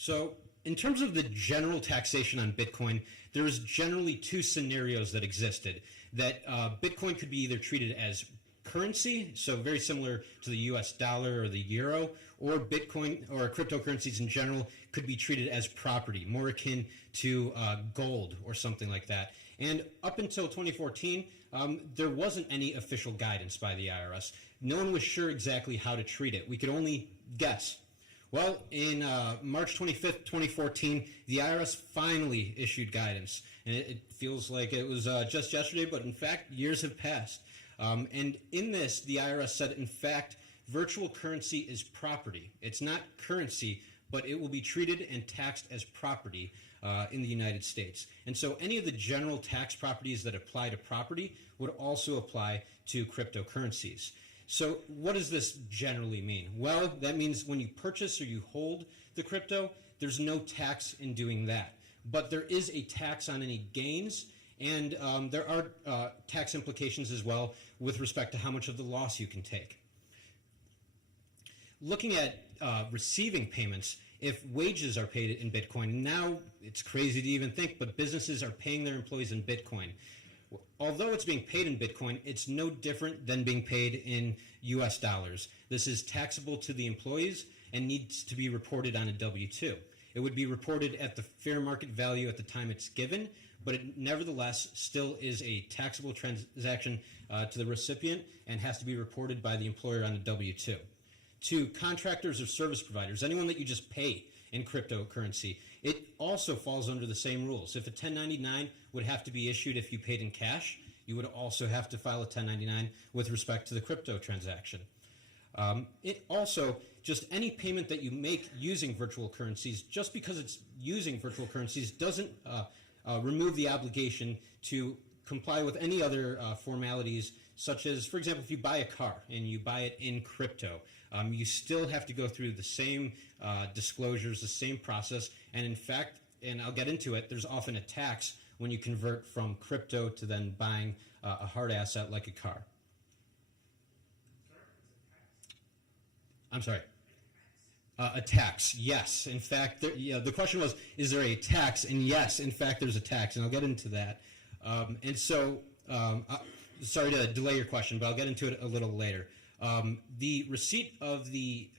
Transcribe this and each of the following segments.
So in terms of the general taxation on Bitcoin, there's generally two scenarios that existed. That Bitcoin could be either treated as currency, so very similar to the US dollar or the euro, or Bitcoin or cryptocurrencies in general could be treated as property, more akin to gold or something like that. And up until 2014, there wasn't any official guidance by the IRS. No one was sure exactly how to treat it. We could only guess. Well, in March 25th, 2014, the IRS finally issued guidance. And it feels like it was just yesterday, but in fact, years have passed. And in this, the IRS said, in fact, virtual currency is property. It's not currency, but it will be treated and taxed as property in the United States. And so any of the general tax properties that apply to property would also apply to cryptocurrencies. So what does this generally mean? Well, that means when you purchase or you hold the crypto, there's no tax in doing that. But there is a tax on any gains, and there are tax implications as well with respect to how much of the loss you can take. Looking at receiving payments, if wages are paid in Bitcoin, now it's crazy to even think, but businesses are paying their employees in Bitcoin. Although it's being paid in Bitcoin, it's no different than being paid in US dollars. This is taxable to the employees and needs to be reported on a W-2. It would be reported at the fair market value at the time it's given, but it nevertheless still is a taxable transaction to the recipient and has to be reported by the employer on a W-2. To contractors or service providers, anyone that you just pay in cryptocurrency, it also falls under the same rules. If a 1099 would have to be issued if you paid in cash, you would also have to file a 1099 with respect to the crypto transaction. It also, just any payment that you make using virtual currencies, just because it's using virtual currencies doesn't remove the obligation to comply with any other formalities, such as, for example, if you buy a car and you buy it in crypto, you still have to go through the same disclosures, the same process, and in fact, and I'll get into it, there's often a tax when you convert from crypto to then buying a hard asset like a car. I'm sorry. A tax, yes. In fact, the question was, is there a tax? And yes, in fact, there's a tax, and I'll get into that. And so, sorry to delay your question, but I'll get into it a little later. The receipt of the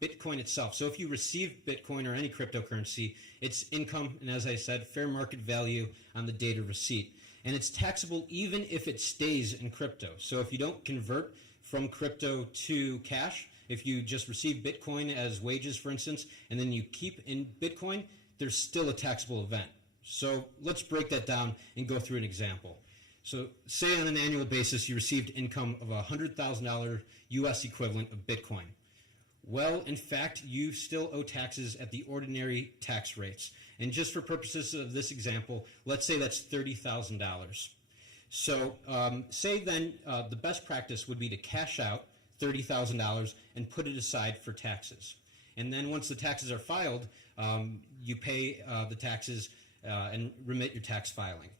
Bitcoin itself, so if you receive Bitcoin or any cryptocurrency, it's income, and as I said, fair market value on the date of receipt. And it's taxable even if it stays in crypto. So if you don't convert from crypto to cash, if you just receive Bitcoin as wages, for instance, and then you keep in Bitcoin, there's still a taxable event. So let's break that down and go through an example. So say on an annual basis you received income of $100,000 US equivalent of Bitcoin. Well, in fact, you still owe taxes at the ordinary tax rates. And just for purposes of this example, let's say that's $30,000. So say then the best practice would be to cash out $30,000 and put it aside for taxes. And then once the taxes are filed, you pay the taxes and remit your tax filing.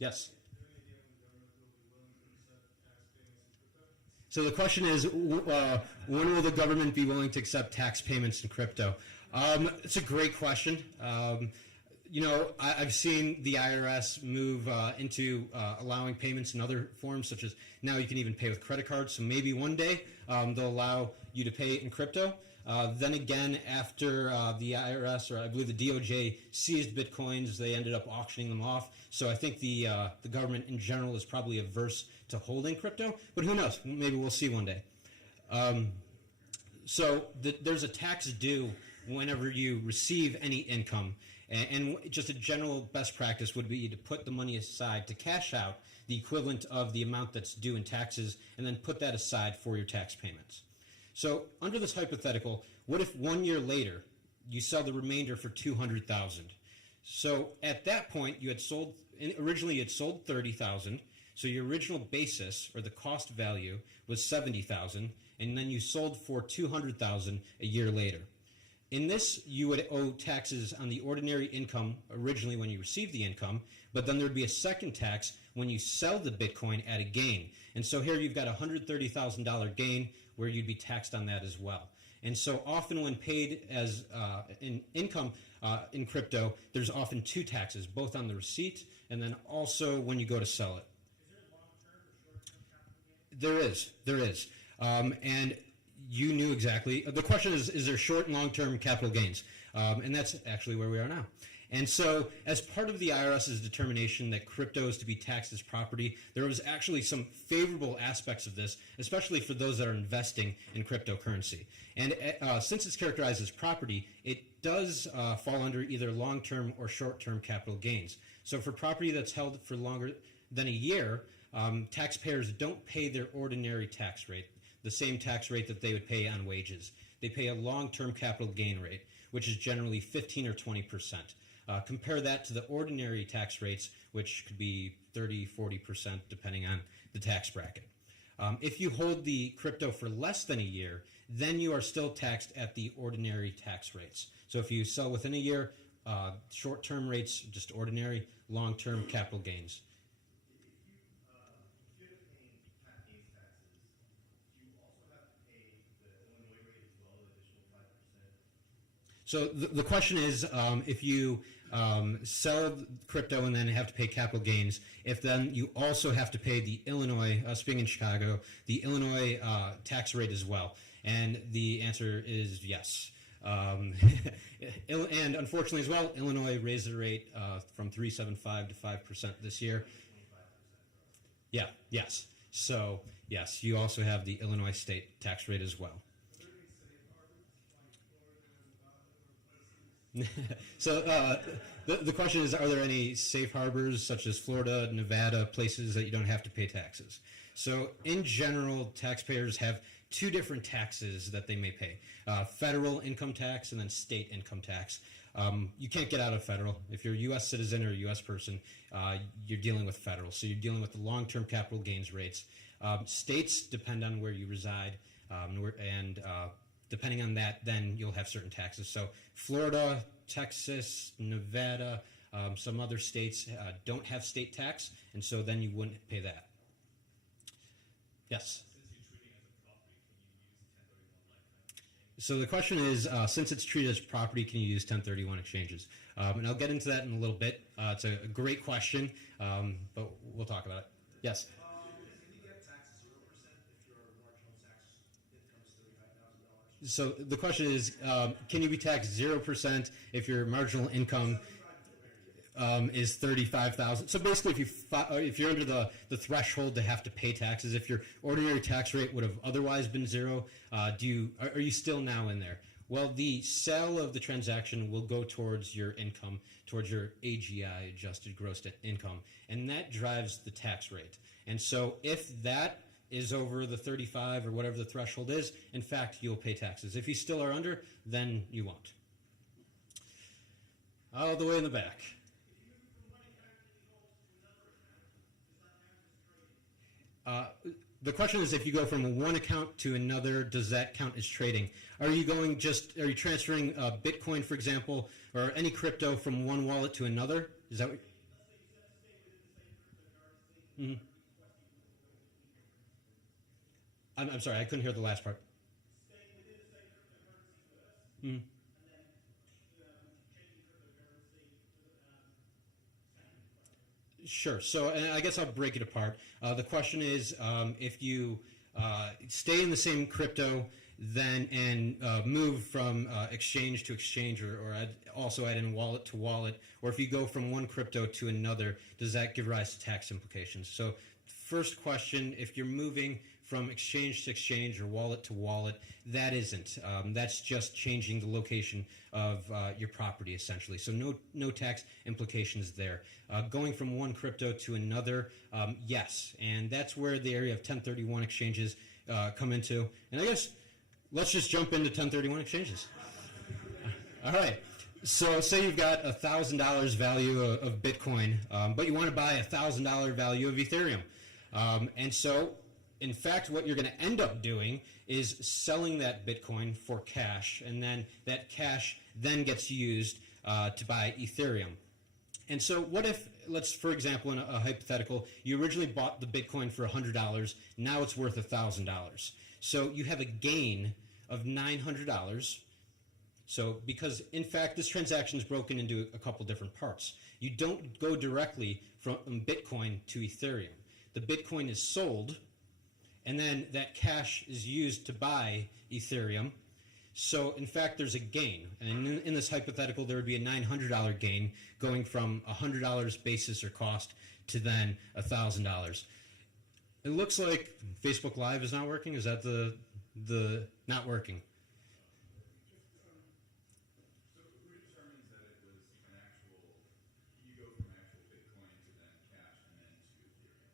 Yes? So the question is, when will the government be willing to accept tax payments in crypto? It's a great question. You know, I've seen the IRS move into allowing payments in other forms, such as now you can even pay with credit cards. So maybe one day they'll allow you to pay in crypto. Then again, after the IRS, or I believe the DOJ, seized Bitcoins, they ended up auctioning them off. So I think the government in general is probably averse to holding crypto. But who knows? Maybe we'll see one day. So there's a tax due whenever you receive any income. And just a general best practice would be to put the money aside to cash out the equivalent of the amount that's due in taxes, and then put that aside for your tax payments. So under this hypothetical, what if 1 year later you sell the remainder for $200,000? So at that point, you had sold, originally you had sold $30,000. So your original basis, or the cost value, was $70,000, and then you sold for $200,000 a year later. In this, you would owe taxes on the ordinary income originally when you received the income, but then there would be a second tax when you sell the Bitcoin at a gain. And so here you've got a $130,000 gain where you'd be taxed on that as well. And so often when paid as in income in crypto, there's often two taxes, both on the receipt and then also when you go to sell it. There is. And you knew exactly. The question is there short and long-term capital gains? And that's actually where we are now. And so as part of the IRS's determination that crypto is to be taxed as property, there was actually some favorable aspects of this, especially for those that are investing in cryptocurrency. And since it's characterized as property, it does fall under either long-term or short-term capital gains. So for property that's held for longer than a year, taxpayers don't pay their ordinary tax rate, the same tax rate that they would pay on wages. They pay a long-term capital gain rate, which is generally 15 or 20%. Compare that to the ordinary tax rates, which could be 30, 40%, depending on the tax bracket. If you hold the crypto for less than a year, then you are still taxed at the ordinary tax rates. So if you sell within a year, short-term rates, just ordinary, long-term capital gains. So the question is, if you sell crypto and then have to pay capital gains, if then you also have to pay the Illinois, being in Chicago, the Illinois tax rate as well. And the answer is yes. And unfortunately as well, Illinois raised the rate from 3.75 to 5% this year. Yeah, yes. So yes, you also have the Illinois state tax rate as well. So the question is, are there any safe harbors such as Florida, Nevada, places that you don't have to pay taxes? So in general, taxpayers have two different taxes that they may pay, federal income tax and then state income tax. You can't get out of federal. If you're a U.S. citizen or a U.S. person, you're dealing with federal. So you're dealing with the long-term capital gains rates. States depend on where you reside, and depending on that, then you'll have certain taxes. So Florida, Texas, Nevada, some other states don't have state tax, and so then you wouldn't pay that. Yes? So the question is, since it's treated as property, can you use 1031 exchanges? And I'll get into that in a little bit. It's a great question, but we'll talk about it. Yes? So the question is, can you be taxed 0% if your marginal income is $35,000? So basically, if you're under the threshold to have to pay taxes, if your ordinary tax rate would have otherwise been zero, are you still now in there? Well, the sale of the transaction will go towards your income, towards your AGI, adjusted gross income, and that drives the tax rate. And so if that is over the 35 or whatever the threshold is, in fact, you'll pay taxes. If you still are under, then you won't. All the way in the back. The question is, if you go from one account to another, does that count as trading? Are you transferring Bitcoin, for example, or any crypto from one wallet to another? Is that what? Mm-hmm. I'm sorry, I couldn't hear the last part. Mm-hmm. Sure. So I guess I'll break it apart. The question is, if you stay in the same crypto, then and move from exchange to exchange, or also add in wallet to wallet, or if you go from one crypto to another, does that give rise to tax implications? So first question, if you're moving from exchange to exchange or wallet to wallet, that isn't. That's just changing the location of your property, essentially. So no tax implications there. Going from one crypto to another, yes. And that's where the area of 1031 exchanges come into. And I guess let's just jump into 1031 exchanges. All right. So say you've got $1,000 value of Bitcoin, but you want to buy $1,000 value of Ethereum. And so, in fact, what you're going to end up doing is selling that Bitcoin for cash, and then that cash then gets used to buy Ethereum. And so what if, for example, in a hypothetical, you originally bought the Bitcoin for $100, now it's worth $1,000. So you have a gain of $900. So because, in fact, this transaction is broken into a couple different parts. You don't go directly from Bitcoin to Ethereum. The Bitcoin is sold, and then that cash is used to buy Ethereum. So, in fact, there's a gain. And in this hypothetical, there would be a $900 gain going from $100 basis or cost to then $1,000. It looks like Facebook Live is not working. Is that the not working? So who determines that it was an actual, you go from actual Bitcoin to then cash and then to Ethereum?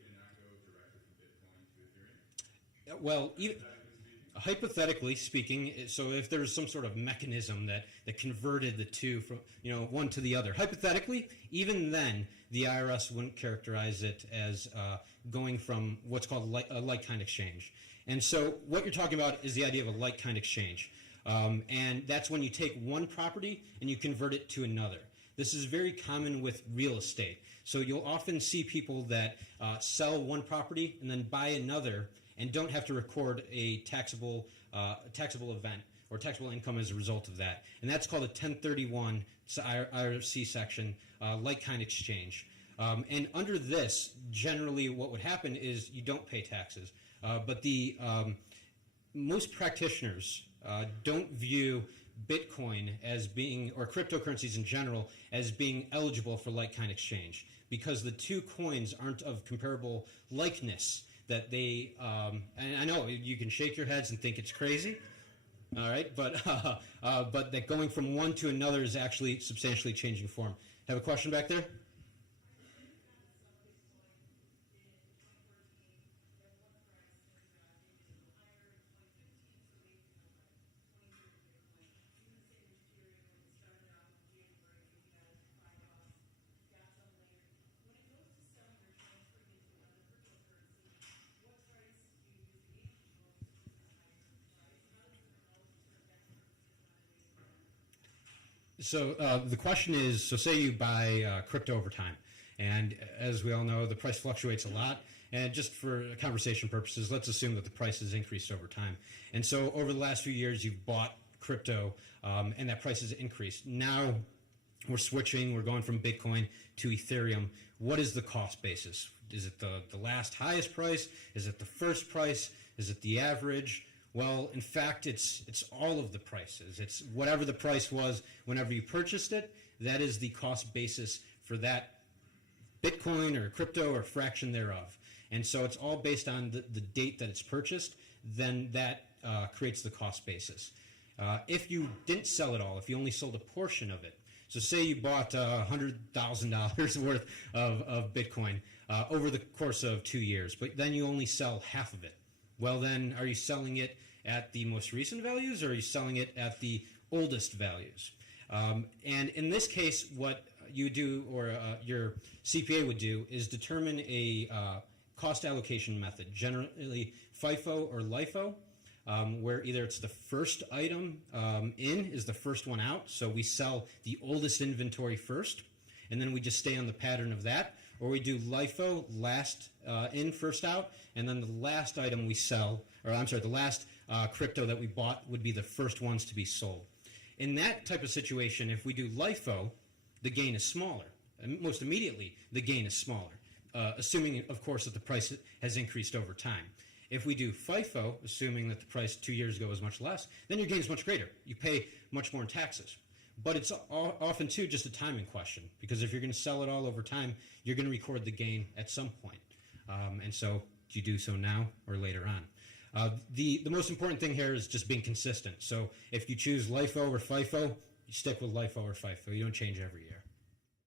Can it not go directly from Bitcoin to Ethereum? Well, hypothetically speaking, so if there's some sort of mechanism that converted the two from one to the other, hypothetically, even then the IRS wouldn't characterize it as going from what's called a like-kind exchange. And so what you're talking about is the idea of a like-kind exchange. And that's when you take one property and you convert it to another. This is very common with real estate. So you'll often see people that sell one property and then buy another and don't have to record a taxable event or taxable income as a result of that. And that's called a 1031, it's the IRC section, like-kind exchange. And under this, generally what would happen is you don't pay taxes. But the most practitioners don't view Bitcoin as being, or cryptocurrencies in general, as being eligible for like-kind exchange because the two coins aren't of comparable likeness. That they, and I know you can shake your heads and think it's crazy, all right, but that going from one to another is actually substantially changing form. Have a question back there? So the question is, so say you buy crypto over time, and as we all know, the price fluctuates a lot. And just for conversation purposes, let's assume that the price has increased over time. And so over the last few years, you've bought crypto, and that price has increased. Now we're switching, we're going from Bitcoin to Ethereum. What is the cost basis? Is it the last highest price? Is it the first price? Is it the average? Well, in fact, it's all of the prices. It's whatever the price was whenever you purchased it. That is the cost basis for that Bitcoin or crypto or fraction thereof. And so it's all based on the date that it's purchased. Then that creates the cost basis. If you didn't sell it all, if you only sold a portion of it, so say you bought $100,000 worth of Bitcoin over the course of 2 years, but then you only sell half of it. Well, then, are you selling it at the most recent values, or are you selling it at the oldest values? And in this case, what you do, or your CPA would do, is determine a cost allocation method, generally FIFO or LIFO, where either it's the first item in is the first one out, so we sell the oldest inventory first, and then we just stay on the pattern of that, or we do LIFO, last in, first out, and then the last item we sell, or I'm sorry, the last crypto that we bought would be the first ones to be sold. In that type of situation, if we do LIFO, the gain is smaller. And most immediately, the gain is smaller, assuming, of course, that the price has increased over time. If we do FIFO, assuming that the price 2 years ago was much less, then your gain is much greater. You pay much more in taxes. But it's often, too, just a timing question, because if you're going to sell it all over time, you're going to record the gain at some point. And so do you do so now or later on? The most important thing here is just being consistent. So if you choose LIFO or FIFO, you stick with LIFO or FIFO. You don't change every year.